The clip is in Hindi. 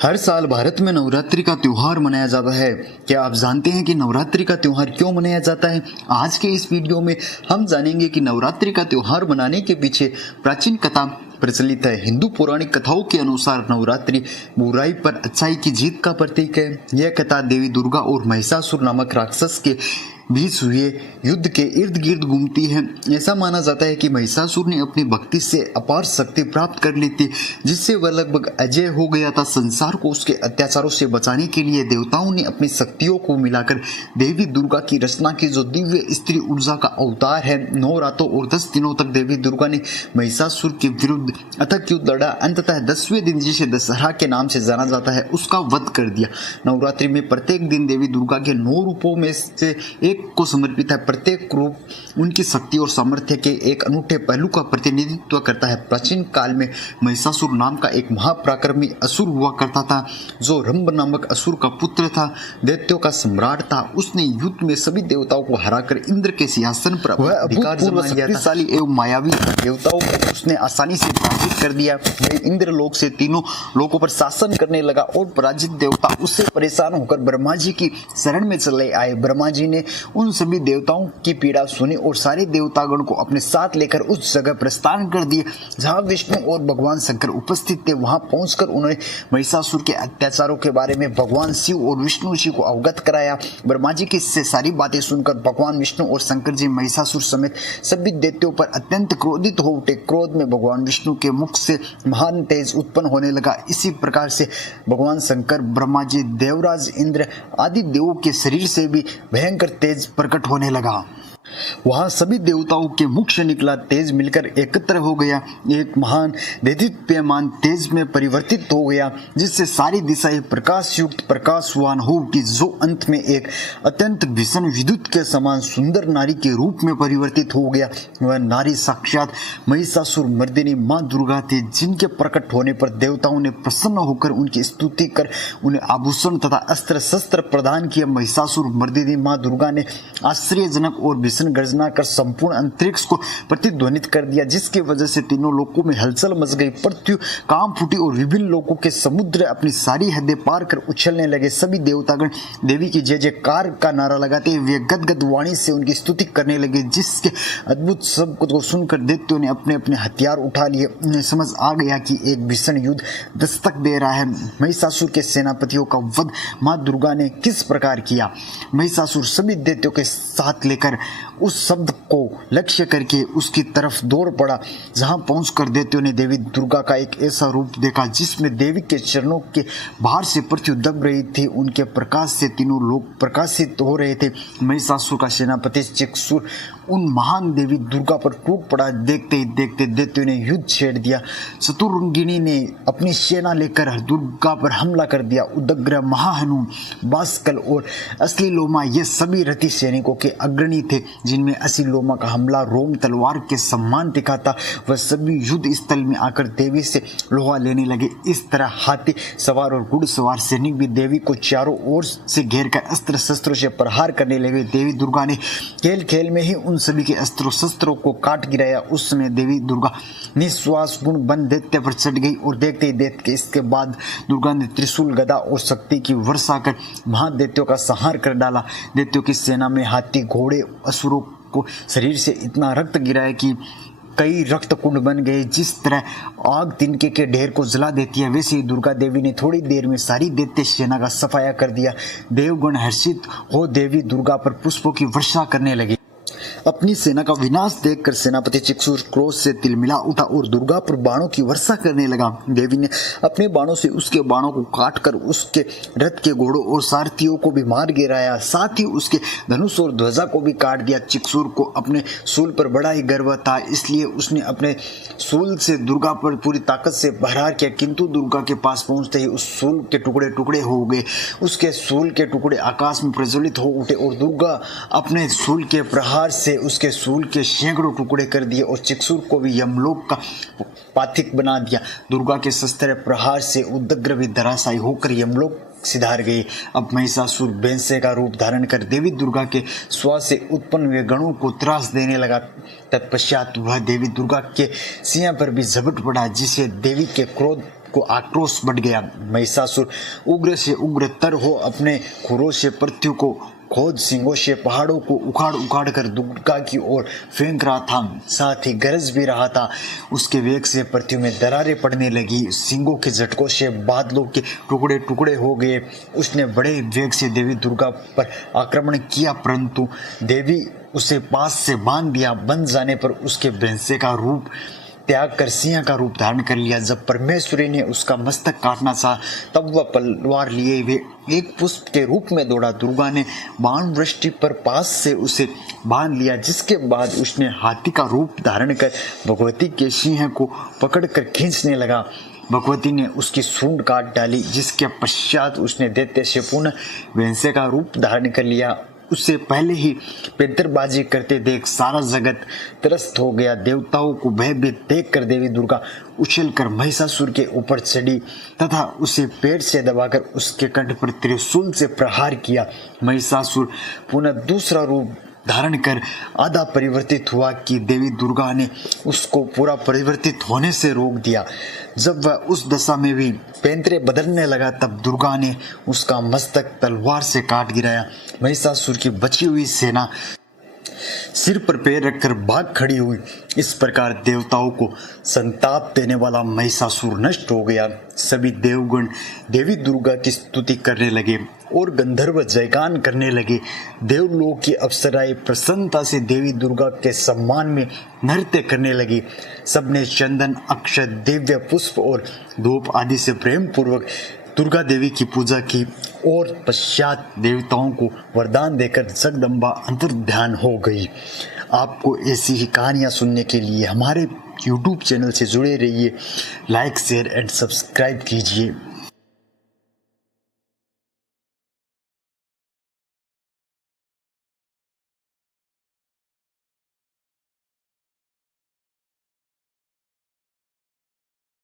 हर साल भारत में नवरात्रि का त्योहार मनाया जाता है। क्या आप जानते हैं कि नवरात्रि का त्योहार क्यों मनाया जाता है? आज के इस वीडियो में हम जानेंगे कि नवरात्रि का त्योहार मनाने के पीछे प्राचीन कथा प्रचलित है। हिंदू पौराणिक कथाओं के अनुसार नवरात्रि बुराई पर अच्छाई की जीत का प्रतीक है। यह कथा देवी दुर्गा और महिषासुर नामक राक्षस के बीच हुए युद्ध के इर्द गिर्द घूमती है। ऐसा माना जाता है कि महिषासुर ने अपनी भक्ति से अपार शक्ति प्राप्त कर ली थी, जिससे वह लगभग अजय हो गया था। संसार को उसके अत्याचारों से बचाने के लिए देवताओं ने अपनी शक्तियों को मिलाकर देवी दुर्गा की रचना की, जो दिव्य स्त्री ऊर्जा का अवतार है। 9 रातों और 10 दिनों तक देवी दुर्गा ने महिषासुर के विरुद्ध अथक युद्ध लड़ा। अंततः 10वें दिन, जिसे दशहरा के नाम से जाना जाता है, उसका वध कर दिया। नवरात्रि में प्रत्येक दिन देवी दुर्गा के 9 रूपों में से एक को समर्पित है। प्रत्येक रूप उनकी शक्ति और सामर्थ्य के एक अनूठे पहलू का प्रतिनिधित्व करता है। प्राचीन काल में महिषासुर नाम का एक महापराक्रमी असुर हुआ करता था, जो रंभ नामक असुर का पुत्र था, दैत्यों का सम्राट था। उसने युद्ध में सभी देवताओं को हराकर इंद्र के सिंहासन पर अधिकार जमा लिया था। शक्तिशाली एवं मायावी देवताओं को उसने आसानी से पराजित कर दिया। वह इंद्र लोक से तीनों लोकों पर शासन करने लगा और पराजित देवता उससे परेशान होकर ब्रह्मा जी की शरण में चले आए। ब्रह्मा जी ने उन सभी देवताओं की पीड़ा सुनी और सारे देवतागण को अपने साथ लेकर उस जगह प्रस्थान कर दिए जहां विष्णु और भगवान शंकर उपस्थित थे। वहां पहुंचकर उन्होंने महिषासुर के अत्याचारों के बारे में भगवान शिव और विष्णु जी को अवगत कराया। ब्रह्मा जी की से सारी बातें सुनकर भगवान विष्णु और शंकर जी महिषासुर समेत सभी दैत्यों पर अत्यंत क्रोधित हो उठे। क्रोध में भगवान विष्णु के मुख से महान तेज उत्पन्न होने लगा। इसी प्रकार से भगवान शंकर, ब्रह्मा जी, देवराज इंद्र आदि देवों के शरीर से भी भयंकर तेज प्रकट होने लगा। वहां सभी देवताओं के मुख से निकला तेज मिलकर एकत्र हो गया, एक महान दैदीप्यमान तेज में परिवर्तित हो गया, जिससे सारी दिशाएं प्रकाश युक्त प्रकाशवान हो उठी, जो अंत में एक अत्यंत भीषण विद्युत के समान सुंदर नारी के रूप में परिवर्तित हो गया। वह नारी साक्षात महिषासुर मर्दिनी मां दुर्गा थी, जिनके प्रकट होने पर देवताओं ने प्रसन्न होकर उनकी स्तुति कर उन्हें आभूषण तथा अस्त्र शस्त्र प्रदान किया। महिषासुर मर्दिनी मां दुर्गा ने आश्चर्यजनक और भीषण गर्जना कर संपूर्ण अंतरिक्ष को प्रतिध्वनित कर दिया, जिसकी वजह से तीनों लोकों में हलचल मच गई। पृथ्वी काम फूटी और विभिन्न लोकों के समुद्र अपनी सारी हदें पार कर उछलने लगे। सभी देवतागण देवी की जय जयकार का नारा लगाते हुए गदगद वाणी से उनकी स्तुति करने लगे। जिसके अद्भुत शब्द को सुनकर दैत्यों ने अपने अपने हथियार उठा लिए। उन्हें समझ आ गया कि एक भीषण युद्ध दस्तक दे रहा है। महिषासुर के सेनापतियों का वध मां दुर्गा ने किस प्रकार किया? महिषासुर सभी दैत्यों के साथ लेकर उस शब्द को लक्ष्य करके उसकी तरफ दौड़ पड़ा। जहां पहुंचकर दैत्यों ने देवी दुर्गा का एक ऐसा रूप देखा जिसमें देवी के चरणों के बाहर से पृथ्वी दब रही थी। उनके प्रकाश से तीनों लोग प्रकाशित हो रहे थे। महिषासुर का सेनापति चिक्षुर उन महान देवी दुर्गा पर टूट पड़ा। देखते ही देखते दैत्यों ने युद्ध छेड़ दिया। चतुरंगिनी ने अपनी सेना लेकर दुर्गा पर हमला कर दिया। उदग्र, महाहनु, बाष्कल और अश्लीलोमा ये सभी रथी सैनिकों के अग्रणी थे, जिनमें अश्लीलोमा का हमला रोम तलवार के सम्मान दिखाता। वह सभी युद्ध स्थल में आकर देवी से लोहा लेने लगे। इस तरह हाथी सवार और घुड़सवार सैनिक भी देवी को चारों ओर से घेरकर अस्त्र शस्त्रों से प्रहार करने लगे। देवी दुर्गा ने खेल खेल में ही उन सभी के अस्त्रों शस्त्रों को काट गिराया। उस समय देवी दुर्गा निश्वास गुण बन दैत्य पर चढ़ गई और देखते ही देखते इसके बाद दुर्गा ने त्रिशूल, गदा और शक्ति की वर्षा कर महादैत्यों का संहार कर डाला। दैत्यों की सेना में हाथी, घोड़े, असुरों को शरीर से इतना रक्त गिराया कि कई रक्त कुंड बन गए। जिस तरह आग तिनके के ढेर को जला देती है, वैसे ही दुर्गा देवी ने थोड़ी देर में सारी दैत्य सेना का सफाया कर दिया। देवगण हर्षित हो देवी दुर्गा पर पुष्पों की वर्षा करने लगे। अपनी सेना का विनाश देखकर सेनापति चिक्षुर क्रोध से तिलमिला उठा और दुर्गा पर बाणों की वर्षा करने लगा। देवी ने अपने बाणों से उसके बाणों को काटकर उसके रथ के घोड़ों और सारथियों को भी मार गिराया। साथ ही उसके धनुष और ध्वजा को भी काट दिया। चिक्षुर को अपने शूल पर बड़ा ही गर्व था, इसलिए उसने अपने शूल से दुर्गा पर पूरी ताकत से प्रहार किया, किंतु दुर्गा के पास पहुंचते ही उस शूल के टुकड़े टुकड़े हो गए। उसके शूल के टुकड़े आकाश में प्रज्वलित हो उठे और दुर्गा अपने शूल के प्रहार से उसके शूल के सैकड़ों टुकड़े कर दिए और चिक्षुर को भी यमलोक का पाथिक बना दिया। दुर्गा के शस्त्र प्रहार से उदग्र भी धराशायी होकर यमलोक सिधार गई। अब महिषासुर भैंसे का रूप धारण कर देवी दुर्गा के श्वास से उत्पन्न हुए गणों को त्रास देने लगा। तत्पश्चात वह देवी दुर्गा के सिंह पर भी झपट पड़ा, जिसे देवी के क्रोध को आक्रोश बढ़ गया। महिषासुर उग्र से उग्रतर हो अपने खुरों से पृथ्वी को खोद सिंगों से पहाड़ों को उखाड़ उखाड़ कर दुर्गा की ओर फेंक रहा था, साथ ही गरज भी रहा था। उसके वेग से पृथ्वी में दरारें पड़ने लगी, सिंगों के झटकों से बादलों के टुकड़े टुकड़े हो गए। उसने बड़े वेग से देवी दुर्गा पर आक्रमण किया, परंतु देवी उसे पास से बांध दिया। बंध जाने पर उसके भैंसे का रूप त्याग कर सिंह का रूप धारण कर लिया। जब परमेश्वरी ने उसका मस्तक काटना चाहा, तब वह तलवार लिए हुए एक पुष्प के रूप में दौड़ा। दुर्गा ने बाण वृष्टि पर पास से उसे बांध लिया, जिसके बाद उसने हाथी का रूप धारण कर भगवती के सिंह को पकड़कर खींचने लगा। भगवती ने उसकी सूंड काट डाली, जिसके पश्चात उसने दैत्य से पुनः भैंसे का रूप धारण कर लिया। उससे पहले ही पैंतरबाजी करते देख सारा जगत त्रस्त हो गया। देवताओं को भयभीत देखकर देवी दुर्गा उछलकर महिषासुर के ऊपर चढ़ी तथा उसे पेट से दबाकर उसके कंठ पर त्रिशूल से प्रहार किया। महिषासुर पुनः दूसरा रूप धारण कर आधा परिवर्तित हुआ कि देवी दुर्गा ने उसको पूरा परिवर्तित होने से रोक दिया। जब वह उस दशा में भी पैंतरे बदलने लगा, तब दुर्गा ने उसका मस्तक तलवार से काट गिराया। महिषासुर की बची हुई सेना सिर पर पैर रखकर भाग खड़ी हुई। इस प्रकार देवताओं को संताप देने वाला महिषासुर नष्ट हो गया। सभी देवगण देवी दुर्गा की स्तुति करने लगे और गंधर्व जयगान करने लगे। देवलोक की अप्सराएं प्रसन्नता से देवी दुर्गा के सम्मान में नृत्य करने लगी। सबने चंदन, अक्षत, दिव्य पुष्प और धूप आदि से प्रेम पूर्वक दुर्गा देवी की पूजा की और पश्चात देवताओं को वरदान देकर जगदम्बा अंतर्ध्यान हो गई। आपको ऐसी ही कहानियाँ सुनने के लिए हमारे YouTube चैनल से जुड़े रहिए। लाइक, शेयर एंड सब्सक्राइब कीजिए।